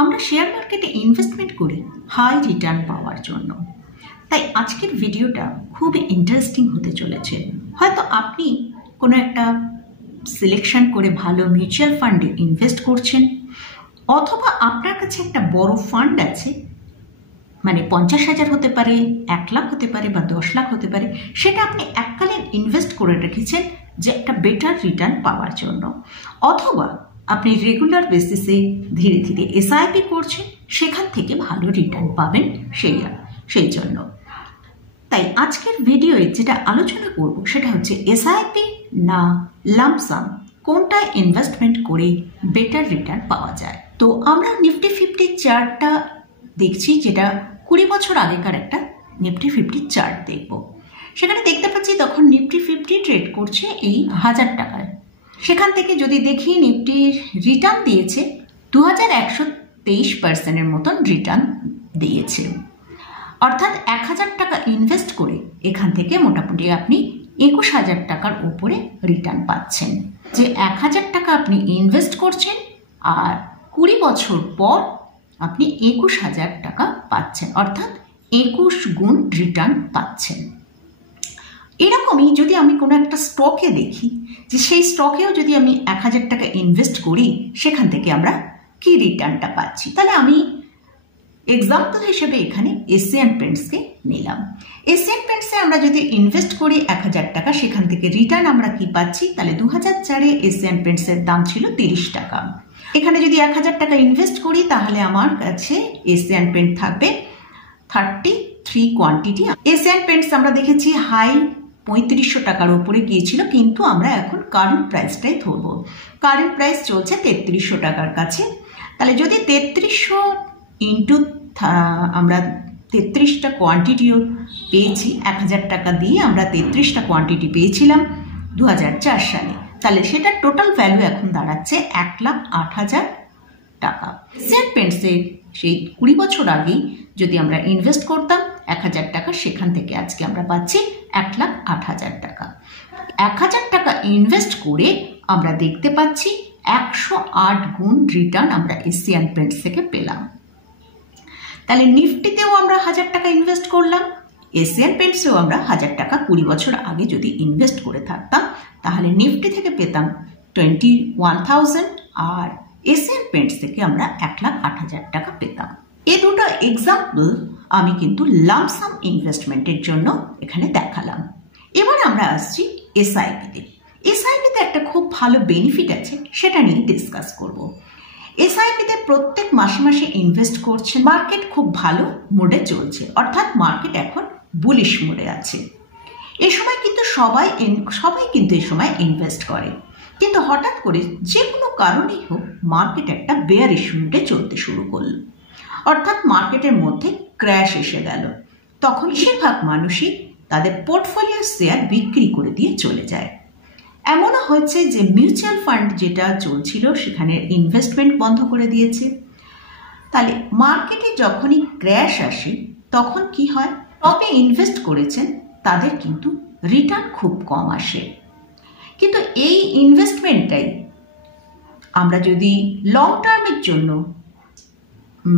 আমরা শেয়ার মার্কেটে ইনভেস্টমেন্ট করি হাই রিটার্ন পাওয়ার জন্য। তাই আজকের ভিডিওটা খুবই ইন্টারেস্টিং হতে চলেছে। হয়তো আপনি কোনো একটা সিলেকশন করে ভালো মিউচুয়াল ফান্ডে ইনভেস্ট করছেন, অথবা আপনার কাছে একটা বড় ফান্ড আছে, মানে 50,000 হতে পারে, 1 লাখ হতে পারে বা 10 লাখ হতে পারে, সেটা আপনি এককালীন ইনভেস্ট করে রেখেছেন যে একটা বেটার রিটার্ন পাওয়ার জন্য, অথবা আপনি রেগুলার বেসিসে ধীরে ধীরে এসআইপি করছেন, সেখান থেকে ভালো রিটার্ন পাবেন সেই জন্য। তাই আজকের ভিডিওয়ে যেটা আলোচনা করব সেটা হচ্ছে এসআইপি না লাম্পসাম, কোনটায় ইনভেস্টমেন্ট করে বেটার রিটার্ন পাওয়া যায়। তো আমরা নিফটি 50 চার্টটা দেখছি, যেটা 20 বছর আগেকার একটা নিফটি 50 চার্ট দেখব। সেখানে দেখতে পাচ্ছি তখন নিফটি 50 ট্রেড করছে এই 1000 টাকায়। সেখান থেকে যদি দেখি নিফটি রিটার্ন দিয়েছে 2123% মতন রিটার্ন দিয়েছে। অর্থাৎ 1000 টাকা ইনভেস্ট করে এখান থেকে মোটামুটি আপনি 21,000 টাকার উপরে রিটার্ন পাচ্ছেন। যে 1000 টাকা আপনি ইনভেস্ট করছেন আর 20 বছর পর আপনি 21,000 টাকা পাচ্ছেন, অর্থাৎ 21 গুণ রিটার্ন পাচ্ছেন। এরকমই যদি আমি কোনো একটা স্টকে দেখি যে সেই স্টকেও যদি আমি 1000 টাকা ইনভেস্ট করি, সেখান থেকে আমরা কি রিটার্নটা পাচ্ছি, তাহলে আমি এক্সাম্পল হিসেবে এখানে এশিয়ান পেন্টসকে নিলাম। এশিয়ান পেন্টসে আমরা যদি ইনভেস্ট করি 1000 টাকা, সেখান থেকে রিটার্ন আমরা কি পাচ্ছি, তাহলে 2004-এ এশিয়ান পেন্টসের দাম ছিল 30 টাকা। এখানে যদি 1000 টাকা ইনভেস্ট করি, তাহলে আমার কাছে এশিয়ান পেন্ট থাকবে 33 কোয়ান্টিটি। এশিয়ান পেন্টস আমরা দেখেছি হাই 3500 টাকার উপরে গিয়েছিল, কিন্তু আমরা এখন কারেন্ট প্রাইসটাই ধরবো। কারেন্ট প্রাইস চলছে 3300 টাকার কাছে। তাহলে যদি 3300 ইন্টু আমরা 33টা কোয়ান্টিটিও পেয়েছি, 1000 টাকা দিয়ে আমরা 33টা কোয়ান্টিটি পেয়েছিলাম 2004 সালে, তাহলে সেটা টোটাল ভ্যালু এখন দাঁড়াচ্ছে 1,08,000 টাকা। এশিয়ান পেন্টসে সেই 20 বছর আগেই যদি আমরা ইনভেস্ট করতাম 1000 টাকা, সেখান থেকে আজকে আমরা পাচ্ছি 1,08,000 টাকা। 1000 টাকা ইনভেস্ট করে আমরা দেখতে পাচ্ছি 108 গুণ রিটার্ন আমরা এশিয়ান পেন্টস থেকে পেলাম। তাহলে নিফটিতেও আমরা 1000 টাকা ইনভেস্ট করলাম, এশিয়ান পেন্টসেও আমরা 1000 টাকা 20 বছর আগে যদি ইনভেস্ট করে থাকতাম, তাহলে নিফটি থেকে পেতাম 21,000 আর এশিয়ান পেন্টস থেকে আমরা 1,08,000 টাকা পেতাম। এই দুটো এক্সাম্পল আমি কিন্তু লাম্পসাম ইনভেস্টমেন্টের জন্য এখানে দেখালাম। এবার আমরা আসছি এসআইপিতে। এসআইপিতে একটা খুব ভালো বেনিফিট আছে, সেটা নিয়ে ডিসকাস করব। এসআইপিতে প্রত্যেক মাসে মাসে ইনভেস্ট করছেন, মার্কেট খুব ভালো মোডে চলছে, অর্থাৎ মার্কেট এখন বুলিশ মোডে আছে। এ সময় কিন্তু সবাই কিন্তু এই সময় ইনভেস্ট করে, কিন্তু হঠাৎ করে যে কোনো কারণেই হোক মার্কেট একটা বেয়ারিশ মোডে চলতে শুরু করলো, অর্থাৎ মার্কেটের মধ্যে ক্র্যাশ এসে গেল। তখন বেশিরভাগ মানুষই তাদের পোর্টফোলিও শেয়ার বিক্রি করে দিয়ে চলে যায়। এমনও হয়েছে যে মিউচুয়াল ফান্ড যেটা চলছিল সেখানে ইনভেস্টমেন্ট বন্ধ করে দিয়েছে। তাহলে মার্কেটে যখনই ক্র্যাশ আসে তখন কি হয়, টপে ইনভেস্ট করেছেন তাদের কিন্তু রিটার্ন খুব কম আসে। কিন্তু এই ইনভেস্টমেন্টটাই আমরা যদি লং টার্মের জন্য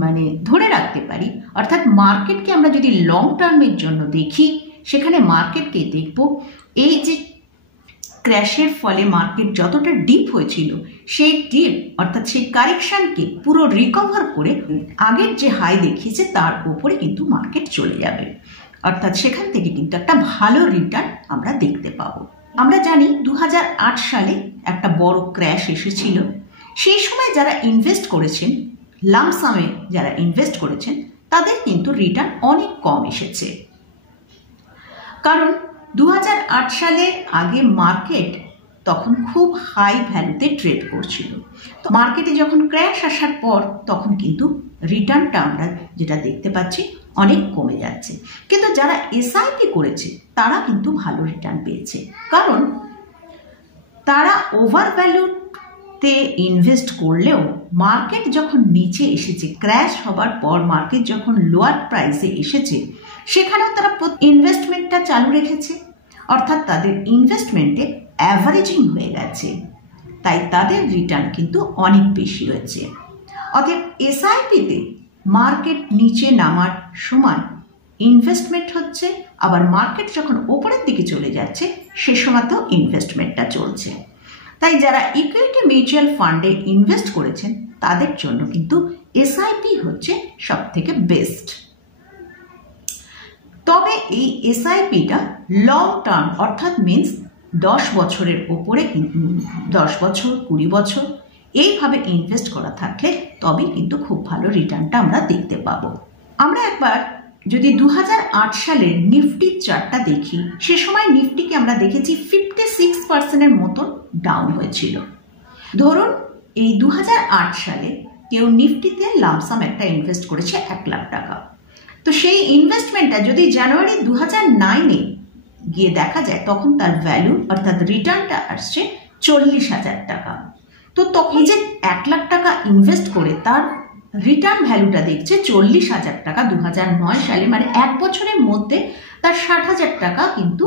মানে ধরে রাখতে পারি, অর্থাৎ মার্কেটকে আমরা যদি লং টার্মের জন্য দেখি, সেখানে মার্কেটকে দেখব এই যে ক্র্যাশের ফলে মার্কেট যতটা ডিপ হয়েছিল, সেই ডিপ অর্থাৎ সেই কারেকশনকে পুরো রিকভার করে আগের যে হাই দেখিয়েছে তার উপরে কিন্তু মার্কেট চলে যাবে, অর্থাৎ সেখান থেকে কিন্তু একটা ভালো রিটার্ন আমরা দেখতে পাবো। আমরা জানি 2008 সালে একটা বড় ক্র্যাশ এসেছিল। সেই সময় যারা ইনভেস্ট করেছেন, লাম্পসামে যারা ইনভেস্ট করেছেন, তাদের কিন্তু রিটার্ন অনেক কম এসেছে। কারণ 2008 সালে আগে মার্কেট তখন খুব হাই ভ্যালুতে ট্রেড করছিল। তো মার্কেটে যখন ক্র্যাশ আসার পর তখন কিন্তু রিটার্নটা আমরা যেটা দেখতে পাচ্ছি অনেক কমে যাচ্ছে। কিন্তু যারা এসআইপি করেছে তারা কিন্তু ভালো রিটার্ন পেয়েছে, কারণ তারা ওভার ভ্যালুতে ইনভেস্ট করলেও মার্কেট যখন নিচে এসেছে, ক্র্যাশ হবার পর মার্কেট যখন লোয়ার প্রাইসে এসেছে, সেখানেও তারা ইনভেস্টমেন্টটা চালু রেখেছে, অর্থাৎ তাদের ইনভেস্টমেন্টে অ্যাভারেজিং হয়ে গেছে, তাই তাদের রিটার্ন কিন্তু অনেক বেশি হয়েছে। অতএব এসআইপিতে মার্কেট নিচে নামার সময় ইনভেস্টমেন্ট হচ্ছে, আবার মার্কেট যখন ওপরের দিকে চলে যাচ্ছে সে সময়তেও ইনভেস্টমেন্টটা চলছে। তাই যারা ইকুইটি মিউচুয়াল ফান্ডে ইনভেস্ট করেছেন তাদের জন্য কিন্তু এসআইপি হচ্ছে সব থেকে বেস্ট। তবে এই এসআইপিটা লং টার্ম অর্থাৎ মিনস 10 বছরের ওপরে, 10 বছর 20 বছর এইভাবে ইনভেস্ট করা থাকলে তবেই কিন্তু খুব ভালো রিটার্নটা আমরা দেখতে পাবো। আমরা একবার যদি 2008 সালের নিফটির চার্টটা দেখি, সে সময় নিফটিকে আমরা দেখেছি 56% মতন ডাউন হয়েছিল। ধরুন এই 2008 সালে কেউ নিফটিতে লামসাম একটা ইনভেস্ট করেছে 1 লাখ টাকা। তো সেই ইনভেস্টমেন্টটা যদি জানুয়ারি 2009-এ গিয়ে দেখা যায় তখন তার ভ্যালু অর্থাৎ রিটার্নটা আসছে 40,000 টাকা। তো তখন যে 1 লাখ টাকা ইনভেস্ট করে তার রিটার্ন ভ্যালুটা দেখছে 40,000 টাকা 2009 সালে, মানে 1 বছরের মধ্যে তার 60,000 টাকা কিন্তু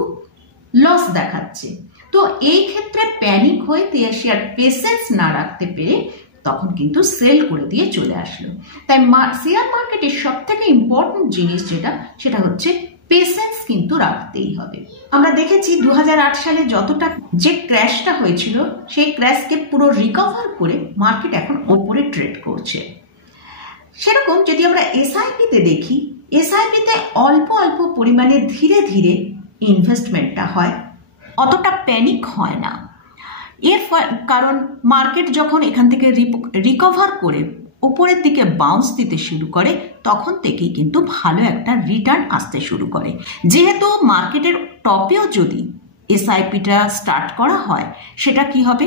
লস দেখাচ্ছে। তো এই ক্ষেত্রে প্যানিক হয়ে শেয়ার পেশেন্স না রাখতে পেরে তখন কিন্তু সেল করে দিয়ে চলে আসলো। তাই শেয়ার মার্কেটের সব থেকে ইম্পর্টেন্ট জিনিস সেটা হচ্ছে পেশেন্স কিন্তু রাখতেই হবে। আমরা দেখেছি 2008 সালে যতটা যে ক্র্যাশটা হয়েছিল সেই ক্র্যাশকে পুরো রিকভার করে মার্কেট এখন ওপরে ট্রেড করছে। সেরকম যদি আমরা এসআইপিতে দেখি, এসআইপিতে অল্প অল্প পরিমাণে ধীরে ধীরে ইনভেস্টমেন্টটা হয়, অতটা প্যানিক হয় না। এর কারণ মার্কেট যখন এখান থেকে রিকভার করে উপরের দিকে বাউন্স দিতে শুরু করে তখন থেকেই কিন্তু ভালো একটা রিটার্ন আসতে শুরু করে। যেহেতু মার্কেটের টপেও যদি এসআইপিটা স্টার্ট করা হয়, সেটা কি হবে,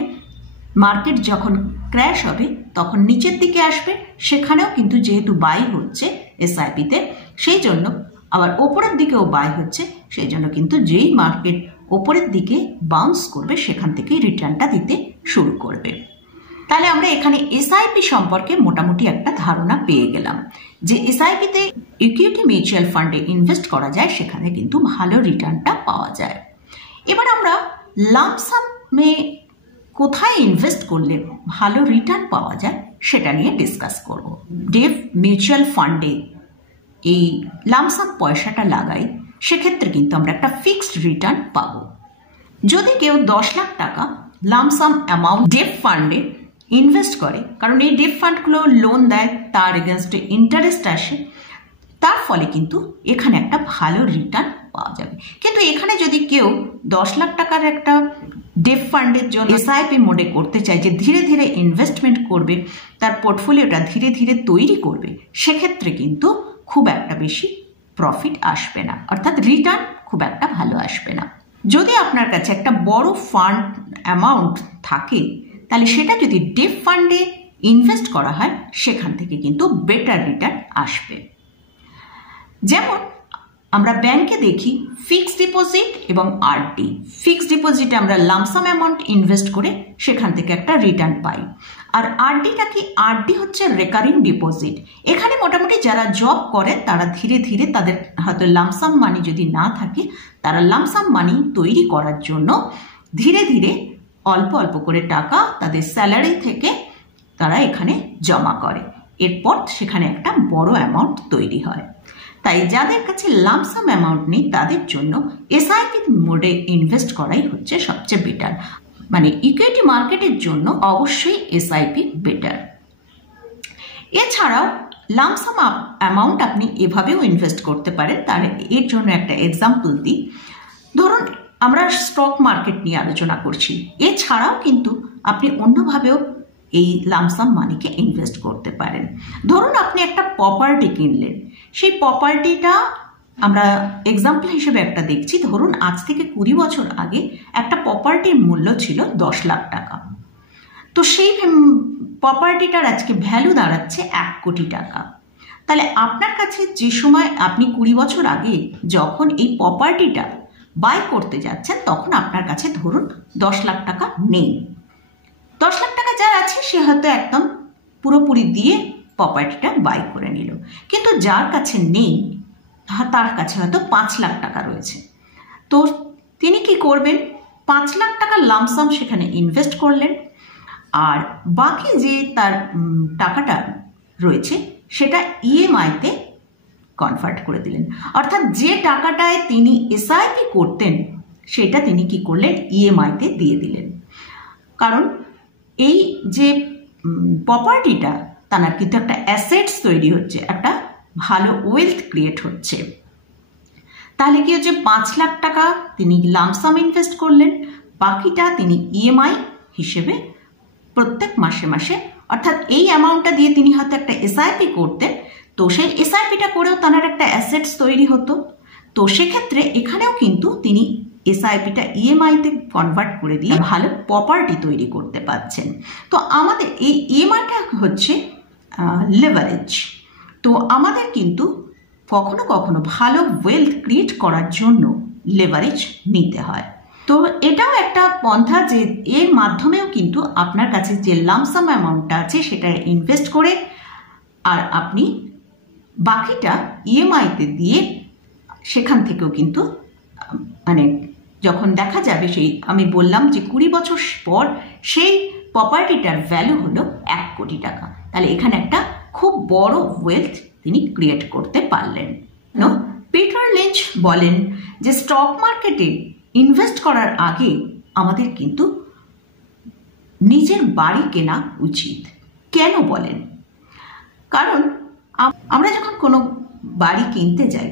মার্কেট যখন ক্র্যাশ হবে তখন নিচের দিকে আসবে, সেখানেও কিন্তু যেহেতু বাই হচ্ছে এসআইপিতে, সেই জন্য আবার ওপরের দিকেও বাই হচ্ছে, সেই জন্য কিন্তু যেই মার্কেট ওপরের দিকে বাউন্স করবে সেখান থেকেই রিটার্নটা দিতে শুরু করবে। তাহলে আমরা এখানে এসআইপি সম্পর্কে মোটামুটি একটা ধারণা পেয়ে গেলাম যে এসআইপিতে ইকুইটি মিউচুয়াল ফান্ডে ইনভেস্ট করা যায়, সেখানে কিন্তু ভালো রিটার্নটা পাওয়া যায়। এবার আমরা লামসামে কোথায় ইনভেস্ট করলে ভালো রিটার্ন পাওয়া যায় সেটা নিয়ে ডিসকাস করব। ডেভ মিউচুয়াল ফান্ডে এই লামসাম পয়সাটা লাগাই, সেক্ষেত্রে কিন্তু আমরা একটা ফিক্সড রিটার্ন পাবো। যদি কেউ 10 লাখ টাকা লামসাম অ্যামাউন্ট ডেভ ফান্ডে ইনভেস্ট করে, কারণ এই ডেভ ফান্ডগুলো লোন দেয়, তার এগেনস্টে ইন্টারেস্ট আসে, তার ফলে কিন্তু এখানে একটা ভালো রিটার্ন পাওয়া যাবে। কিন্তু এখানে যদি কেউ 10 লাখ টাকার একটা ডেভ ফান্ডের জন্য এসআইপি মোডে করতে চায়, যে ধীরে ধীরে ইনভেস্টমেন্ট করবে, তার পোর্টফোলিওটা ধীরে ধীরে তৈরি করবে, সেক্ষেত্রে কিন্তু খুব একটা বেশি প্রফিট আসবে না, অর্থাৎ রিটার্ন খুব একটা ভালো আসবে না। যদি আপনার কাছে একটা বড় ফান্ড অ্যামাউন্ট থাকে, তাহলে সেটা যদি ডেভ ফান্ডে ইনভেস্ট করা হয়, সেখান থেকে কিন্তু বেটার রিটার্ন আসবে। যেমন আমরা ব্যাংকে দেখি ফিক্সড ডিপোজিট এবং আরডি। ফিক্সড ডিপোজিটে আমরা লামসাম অ্যামাউন্ট ইনভেস্ট করে সেখান থেকে একটা রিটার্ন পাই। আর আরডিটা কি, আরডি হচ্ছে রেকারিং ডিপোজিট। এখানে মোটামুটি যারা জব করে তারা ধীরে ধীরে তাদের হয়তো লামসাম মানি যদি না থাকে, তারা লামসাম মানি তৈরি করার জন্য ধীরে ধীরে অল্প অল্প করে টাকা তাদের স্যালারি থেকে তারা এখানে জমা করে, এরপর সেখানে একটা বড় অ্যামাউন্ট তৈরি হয়। তাই যাদের কাছে লামসাম অ্যামাউন্ট নেই তাদের জন্য এসআইপি মোডে ইনভেস্ট করাই হচ্ছে সবচেয়ে বেটার। মানে ইকুইটি মার্কেটের জন্য অবশ্যই এসআইপি বেটার। এছাড়াও লামসাম অ্যামাউন্ট আপনি এভাবেও ইনভেস্ট করতে পারেন। তার এর জন্য একটা এক্সাম্পল দিই। ধরুন আমরা স্টক মার্কেট নিয়ে আলোচনা করছি, এছাড়াও কিন্তু আপনি অন্যভাবেও এই লামসাম মানিকে ইনভেস্ট করতে পারেন। ধরুন আপনি একটা প্রপার্টি কিনলেন, সেই প্রপার্টিটা আমরা এক্সাম্পল হিসেবে একটা দেখছি। ধরুন আজ থেকে 20 বছর আগে একটা প্রপার্টির মূল্য ছিল 10 লাখ টাকা। তো সেই প্রপার্টিটার আজকে ভ্যালু দাঁড়াচ্ছে 1 কোটি টাকা। তাহলে আপনার কাছে যে সময় আপনি 20 বছর আগে যখন এই প্রপার্টিটা বাই করতে যাচ্ছেন, তখন আপনার কাছে ধরুন 10 লাখ টাকা নেই। 10 লাখ টাকা যার আছে সে হয়তো একদম পুরোপুরি দিয়ে প্রপার্টিটা বাই করে নিল। কিন্তু যার কাছে নেই তার কাছে হয়তো 5 লাখ টাকা রয়েছে। তো তিনি কি করবেন, 5 লাখ টাকা লামসাম সেখানে ইনভেস্ট করলেন, আর বাকি যে তার টাকাটা রয়েছে সেটা ইএমআইতে কনভার্ট করে দিলেন। অর্থাৎ যে টাকাটায় তিনি এসআইপি করতেন সেটা তিনি কি করলেন, ইএমআইতে দিয়ে দিলেন। কারণ এই যে প্রপার্টিটা তার কিন্তু একটা অ্যাসেটস তৈরি হচ্ছে, একটা ভালো ওয়েলথ ক্রিয়েট হচ্ছে। তাহলে কি হচ্ছে, 5 লাখ টাকা তিনি লামসাম ইনভেস্ট করলেন, বাকিটা তিনি ইএমআই হিসেবে প্রত্যেক মাসে মাসে, অর্থাৎ এই অ্যামাউন্টটা দিয়ে তিনি হয়তো একটা এসআইপি করতেন, তো সেই এসআইপিটা করেও তার একটা অ্যাসেটস তৈরি হতো। তো সেক্ষেত্রে এখানেও কিন্তু তিনি এসআইপিটা ইএমআইতে কনভার্ট করে দিয়ে ভালো প্রপার্টি তৈরি করতে পারছেন। তো আমাদের এই ইএমআইটা হচ্ছে লেভারেজ। তো আমাদের কিন্তু কখনো কখনো ভালো ওয়েলথ ক্রিয়েট করার জন্য লেভারেজ নিতে হয়। তো এটাও একটা পন্থা যে এর মাধ্যমেও কিন্তু আপনার কাছে যে লামসাম অ্যামাউন্টটা আছে সেটা ইনভেস্ট করে আর আপনি বাকিটা ইএমআইতে দিয়ে সেখান থেকেও কিন্তু মানে যখন দেখা যাবে, সেই আমি বললাম যে 20 বছর পর সেই প্রপার্টিটার ভ্যালু হলো 1 কোটি টাকা। তাহলে এখানে একটা খুব বড় ওয়েলথ তিনি ক্রিয়েট করতে পারলেন। পিটার লিঞ্চ বলেন যে স্টক মার্কেটে ইনভেস্ট করার আগে আমাদের কিন্তু নিজের বাড়ি কেনা উচিত। কেন বলেন? কারণ আমরা যখন কোনো বাড়ি কিনতে যাই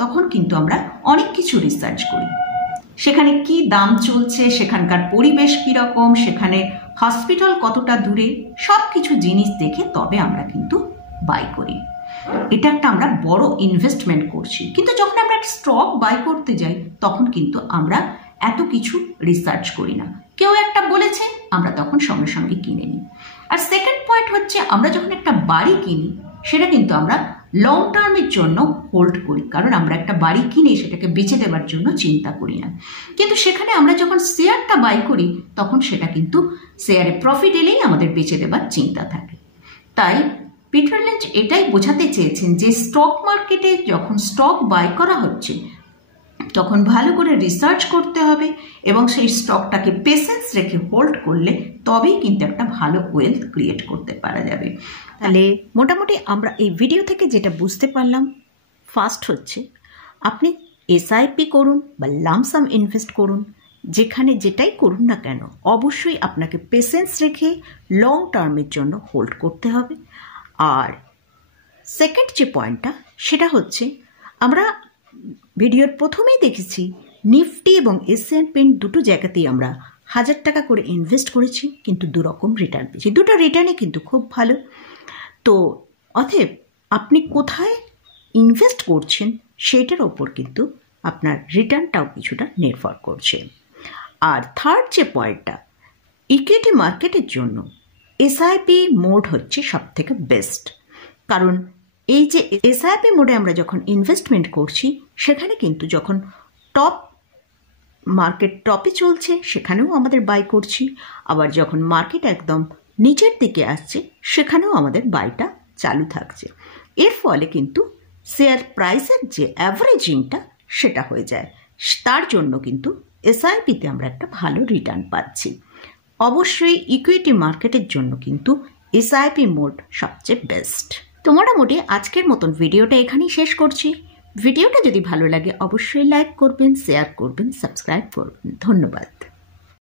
তখন কিন্তু আমরা অনেক কিছু রিসার্চ করি, সেখানে কি দাম চলছে, সেখানকার পরিবেশ কীরকম, সেখানে হসপিটাল কতটা দূরে, সব কিছু জিনিস দেখে তবে আমরা কিন্তু বাই করি। এটা একটা আমরা বড় ইনভেস্টমেন্ট করছি। কিন্তু যখন আমরা স্টক বাই করতে যাই তখন কিন্তু আমরা এত কিছু রিসার্চ করি না, কেউ একটা বলেছে আমরা তখন সঙ্গে সঙ্গে কিনে নিই। আর সেকেন্ড পয়েন্ট হচ্ছে, আমরা যখন একটা বাড়ি কিনি সেটা কিন্তু আমরা লং টার্মের জন্য হোল্ড করি, কারণ আমরা একটা বাড়ি কিনে সেটাকে বেচে দেওয়ার জন্য চিন্তা করি না। কিন্তু সেখানে আমরা যখন শেয়ারটা বাই করি তখন সেটা কিন্তু শেয়ারে প্রফিট এলেই আমাদের বেচে দেওয়ার চিন্তা থাকে। তাই পিটার লিঞ্চ এটাই বোঝাতে চেয়েছেন যে স্টক মার্কেটে যখন স্টক বাই করা হচ্ছে তখন ভালো করে রিসার্চ করতে হবে এবং সেই স্টকটাকে পেশেন্স রেখে হোল্ড করলে তবেই কিন্তু একটা ভালো ওয়েলথ ক্রিয়েট করতে পারা যাবে। তাহলে মোটামুটি আমরা এই ভিডিও থেকে যেটা বুঝতে পারলাম, ফার্স্ট হচ্ছে আপনি এসআইপি করুন বা লামসাম ইনভেস্ট করুন, যেখানে যেটাই করুন না কেন অবশ্যই আপনাকে পেশেন্স রেখে লং টার্মের জন্য হোল্ড করতে হবে। আর সেকেন্ড যে পয়েন্টটা সেটা হচ্ছে, আমরা ভিডিওর প্রথমেই দেখেছি নিফটি এবং এশিয়ান পেইন্ট দুটো জায়গাতেই আমরা 1000 টাকা করে ইনভেস্ট করেছি, কিন্তু দুরকম রিটার্ন পেয়েছি, দুটো রিটার্নই কিন্তু খুব ভালো। তো অতএব আপনি কোথায় ইনভেস্ট করছেন সেটার ওপর কিন্তু আপনার রিটার্নটাও কিছুটা নির্ভর করছে। আর থার্ড যে পয়েন্টটা, ইকুইটি মার্কেটের জন্য এসআইপি মোড হচ্ছে সবথেকে বেস্ট। কারণ এই যে এসআইপি মোডে আমরা যখন ইনভেস্টমেন্ট করছি সেখানে কিন্তু যখন মার্কেট টপে চলছে সেখানেও আমাদের বাই করছি, আবার যখন মার্কেট একদম নিচের দিকে আসছে সেখানেও আমাদের বাইটা চালু থাকছে। এর ফলে কিন্তু শেয়ার প্রাইসের যে অ্যাভারেজিংটা সেটা হয়ে যায়, তার জন্য কিন্তু এসআইপিতে আমরা একটা ভালো রিটার্ন পাচ্ছি। অবশ্যই ইকুইটি মার্কেটের জন্য কিন্তু এসআইপি মোড সবচেয়ে বেস্ট। তো মোটামুটি আজকের মতন ভিডিওটা এখানেই শেষ করছি। ভিডিওটা যদি ভালো লাগে অবশ্যই লাইক করবেন, শেয়ার করবেন, সাবস্ক্রাইব করবেন। ধন্যবাদ।